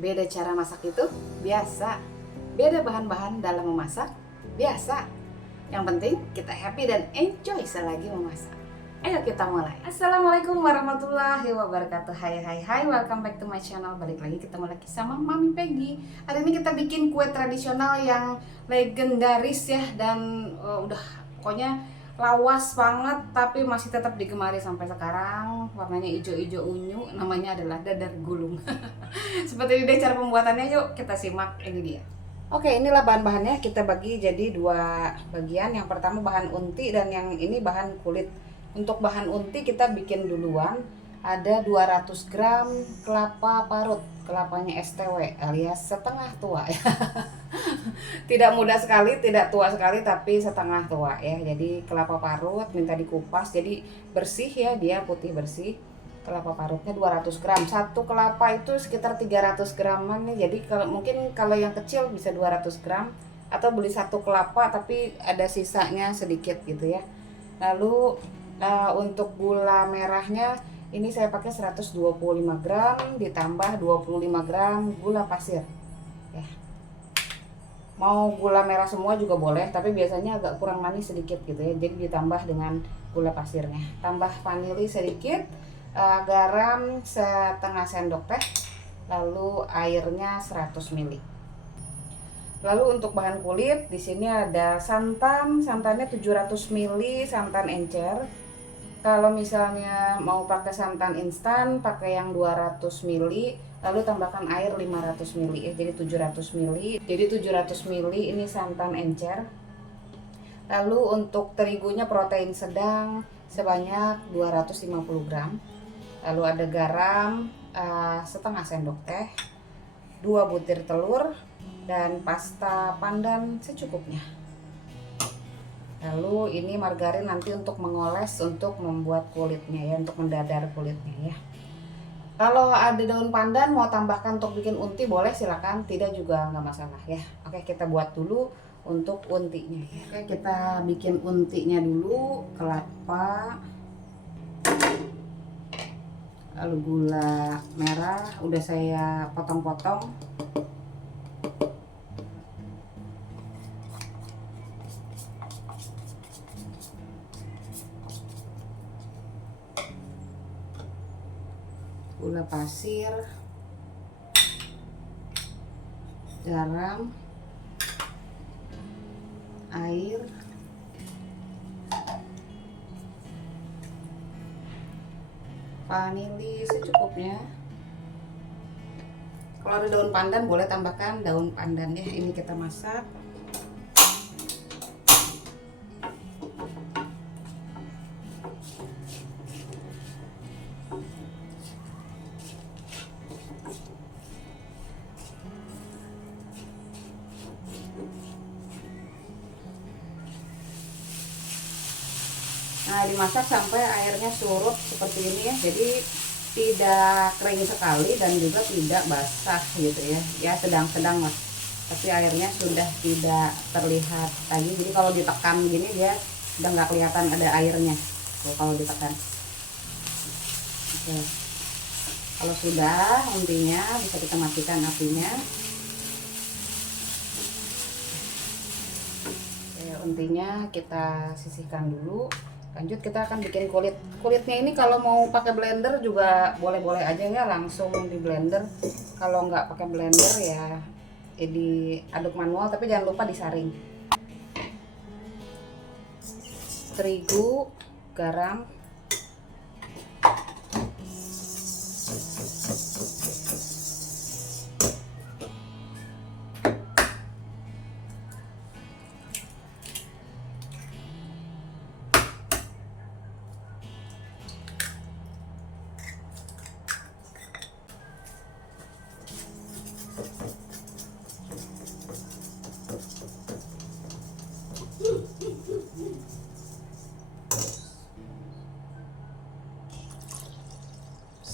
Beda cara masak itu biasa. Beda bahan-bahan dalam memasak biasa. Yang penting kita happy dan enjoy selagi memasak. Ayo kita mulai. Assalamualaikum warahmatullahi wabarakatuh. Hai hai hai, welcome back to my channel. Balik lagi ketemu lagi sama Mami Peggy. Hari ini kita bikin kue tradisional yang legendaris ya. Dan udah pokoknya lawas banget, tapi masih tetap digemari sampai sekarang. Warnanya hijau-hijau unyu, namanya adalah dadar gulung. Seperti ini deh cara pembuatannya, yuk kita simak, ini dia. Oke, inilah bahan-bahannya, kita bagi jadi dua bagian. Yang pertama bahan unti dan yang ini bahan kulit. Untuk bahan unti kita bikin duluan. Ada 200 gram kelapa parut, kelapanya STW alias setengah tua ya. Tidak muda sekali, tidak tua sekali, tapi setengah tua ya. Jadi kelapa parut minta dikupas, jadi bersih ya, dia putih bersih. Kelapa parutnya 200 gram. Satu kelapa itu sekitar 300 graman nih. Jadi kalau yang kecil bisa 200 gram atau beli satu kelapa tapi ada sisanya sedikit gitu ya. Lalu untuk gula merahnya ini saya pakai 125 gram ditambah 25 gram gula pasir ya. Mau gula merah semua juga boleh, tapi biasanya agak kurang manis sedikit gitu ya, jadi ditambah dengan gula pasirnya. Tambah vanili sedikit, garam setengah sendok teh, lalu airnya 100 ml. Lalu untuk bahan kulit di sini ada santannya 700 ml santan encer. Kalau misalnya mau pakai santan instan, pakai yang 200 ml, lalu tambahkan air 500 ml ya, jadi 700 ml. Jadi 700 ml ini santan encer. Lalu untuk terigunya protein sedang sebanyak 250 gram. Lalu ada garam setengah sendok teh, 2 butir telur, dan pasta pandan secukupnya. Lalu ini margarin nanti untuk mengoles, untuk membuat kulitnya ya, untuk mendadar kulitnya ya. Kalau ada daun pandan mau tambahkan untuk bikin unti boleh, silakan, tidak juga nggak masalah ya. Oke, kita buat dulu untuk untinya ya. Oke, kita bikin untinya dulu. Kelapa, lalu gula merah udah saya potong-potong. Gula pasir, garam, air, vanili secukupnya. Kalau ada daun pandan boleh tambahkan daun pandan ya. Ini kita masak. Nah, dimasak sampai airnya surut seperti ini ya. Jadi tidak kering sekali dan juga tidak basah gitu ya. Ya sedang-sedang lah. Tapi airnya sudah tidak terlihat lagi. Jadi kalau ditekan gini dia udah nggak kelihatan ada airnya. Tuh, kalau ditekan. Oke. Kalau sudah untinya bisa kita matikan apinya. Oke, untinya kita sisihkan dulu. Lanjut kita akan bikin kulitnya ini. Kalau mau pakai blender juga boleh-boleh aja ya, langsung di blender. Kalau nggak pakai blender ya diaduk manual, tapi jangan lupa disaring. Terigu, garam,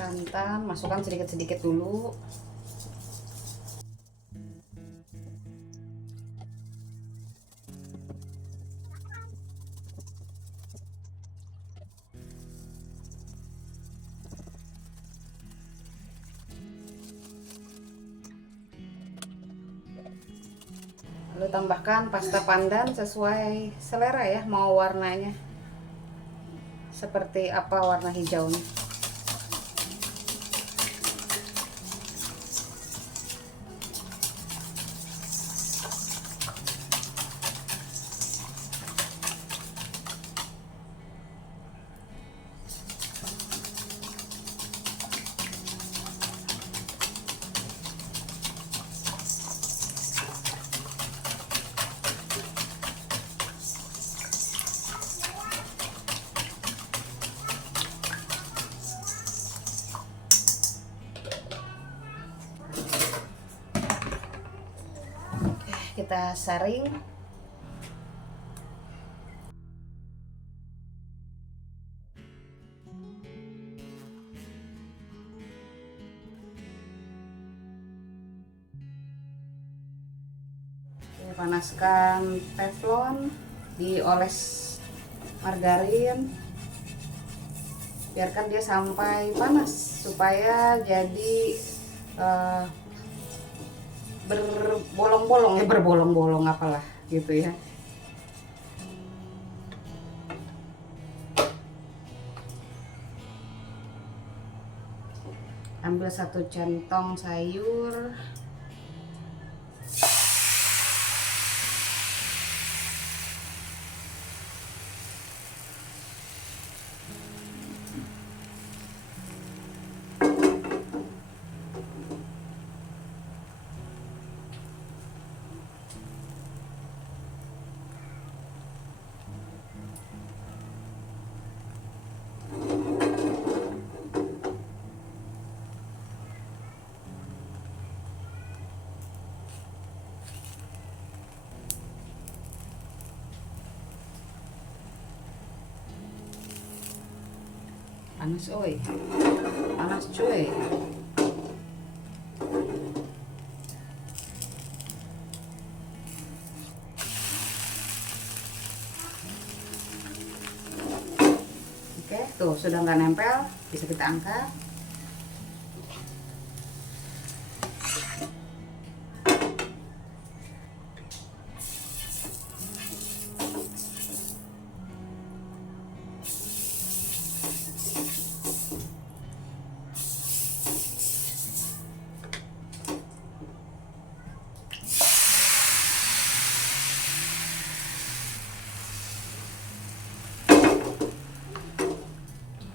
santan, masukkan sedikit-sedikit dulu. Lalu tambahkan pasta pandan sesuai selera ya, mau warnanya seperti apa warna hijaunya. Kita saring. Panaskan teflon, dioles margarin, biarkan dia sampai panas supaya jadi berbolong-bolong ya, berbolong-bolong apalah gitu ya. Ambil 1 centong sayur, panas oi, panas cuy. Oke, tuh sudah nggak nempel, bisa kita angkat.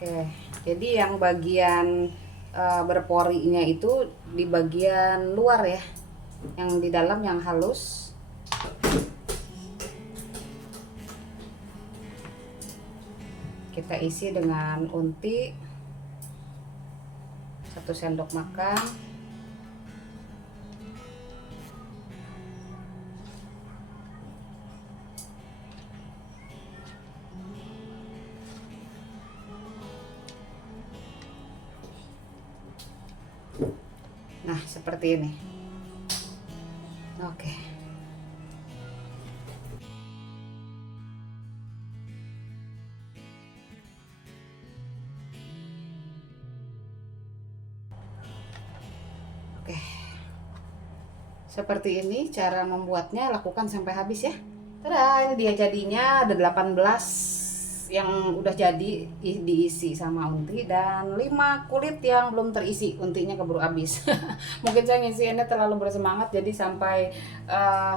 Oke, jadi yang bagian berporinya itu di bagian luar ya, yang di dalam yang halus. Kita isi dengan unti 1 sendok makan. Nah, seperti ini. Oke. Oke. Seperti ini cara membuatnya, lakukan sampai habis ya. Tada, ini dia jadinya, ada 18 yang udah jadi diisi sama unti dan 5 kulit yang belum terisi, untinya keburu habis. Mungkin saya ngisiinnya terlalu bersemangat jadi sampai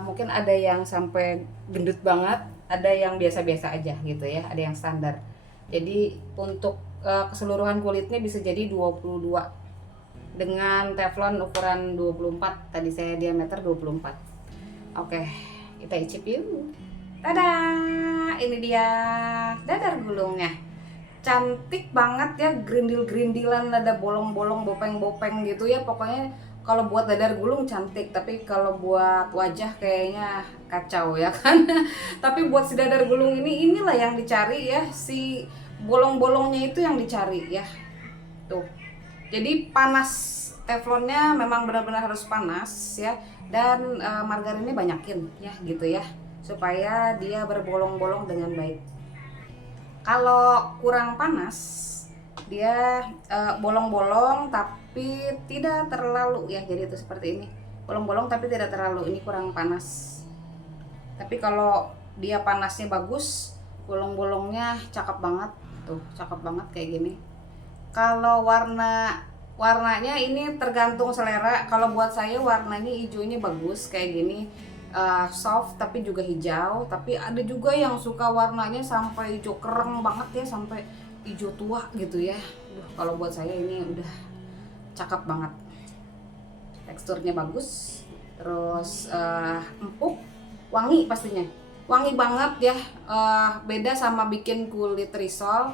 mungkin ada yang sampai gendut banget, ada yang biasa-biasa aja gitu ya, ada yang standar. Jadi untuk keseluruhan kulitnya bisa jadi 22 dengan teflon ukuran 24, tadi saya diameter 24. Oke, kita icip yuk. Tada, ini dia dadar gulungnya. Cantik banget ya, gerindil-gerindilan, ada bolong-bolong, bopeng-bopeng gitu ya. Pokoknya kalau buat dadar gulung cantik, tapi kalau buat wajah kayaknya kacau ya kan. Tapi buat si dadar gulung inilah yang dicari ya, si bolong-bolongnya itu yang dicari ya. Tuh. Jadi panas teflonnya memang benar-benar harus panas ya, dan margarinnya banyakin ya gitu ya, supaya dia berbolong-bolong dengan baik. Kalau kurang panas dia bolong-bolong tapi tidak terlalu ya, jadi itu seperti ini, bolong-bolong tapi tidak terlalu, ini kurang panas. Tapi kalau dia panasnya bagus, bolong-bolongnya cakep banget. Tuh, cakep banget kayak gini. Kalau warnanya ini tergantung selera. Kalau buat saya warnanya hijaunya bagus kayak gini, soft tapi juga hijau. Tapi ada juga yang suka warnanya sampai hijau kereng banget ya, sampai hijau tua gitu ya. Kalau buat saya ini udah cakep banget. Teksturnya bagus, terus empuk, wangi pastinya. Wangi banget ya, beda sama bikin kulit risol.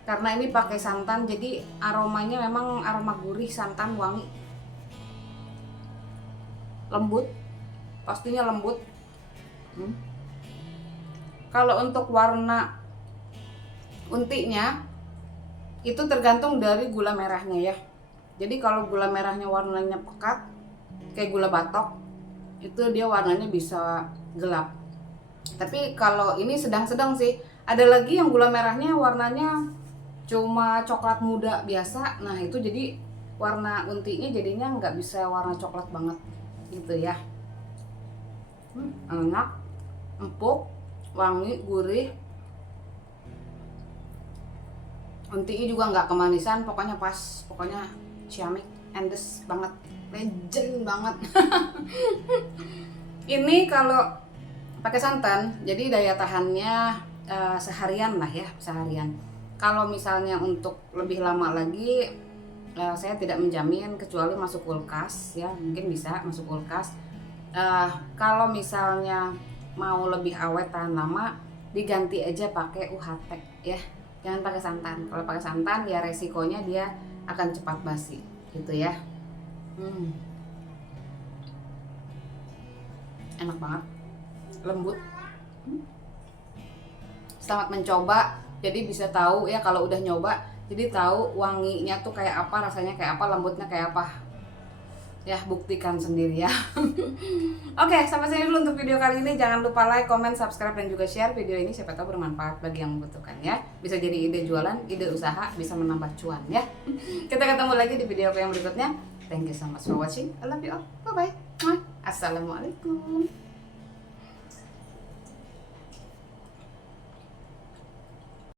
Karena ini pakai santan, jadi aromanya memang aroma gurih, santan, wangi, lembut, pastinya lembut. Kalau untuk warna untinya itu tergantung dari gula merahnya ya. Jadi kalau gula merahnya warnanya pekat kayak gula batok, itu dia warnanya bisa gelap. Tapi kalau ini sedang-sedang sih. Ada lagi yang gula merahnya warnanya cuma coklat muda biasa. Nah itu jadi warna untinya jadinya nggak bisa warna coklat banget gitu ya. Enak, empuk, wangi, gurih. Untinya juga nggak kemanisan, pokoknya pas, pokoknya ciamik, endes banget, legend banget. Ini kalau pakai santan, jadi daya tahannya seharian lah ya, seharian. Kalau misalnya untuk lebih lama lagi, saya tidak menjamin kecuali masuk kulkas ya, mungkin bisa masuk kulkas. Kalau misalnya mau lebih awet tahan lama, diganti aja pakai UHT ya, jangan pakai santan. Kalau pakai santan ya resikonya dia akan cepat basi gitu ya. Enak banget, lembut. Selamat mencoba. Jadi bisa tahu ya kalau udah nyoba, jadi tahu wanginya tuh kayak apa, rasanya kayak apa, lembutnya kayak apa. Ya buktikan sendiri ya. Oke, sampai sini dulu untuk video kali ini. Jangan lupa like, comment, subscribe, dan juga share video ini. Siapa tahu bermanfaat bagi yang membutuhkan ya. Bisa jadi ide jualan, ide usaha, bisa menambah cuan ya. Kita ketemu lagi di video yang berikutnya. Thank you so much for watching. I love you all. Bye bye. Assalamualaikum.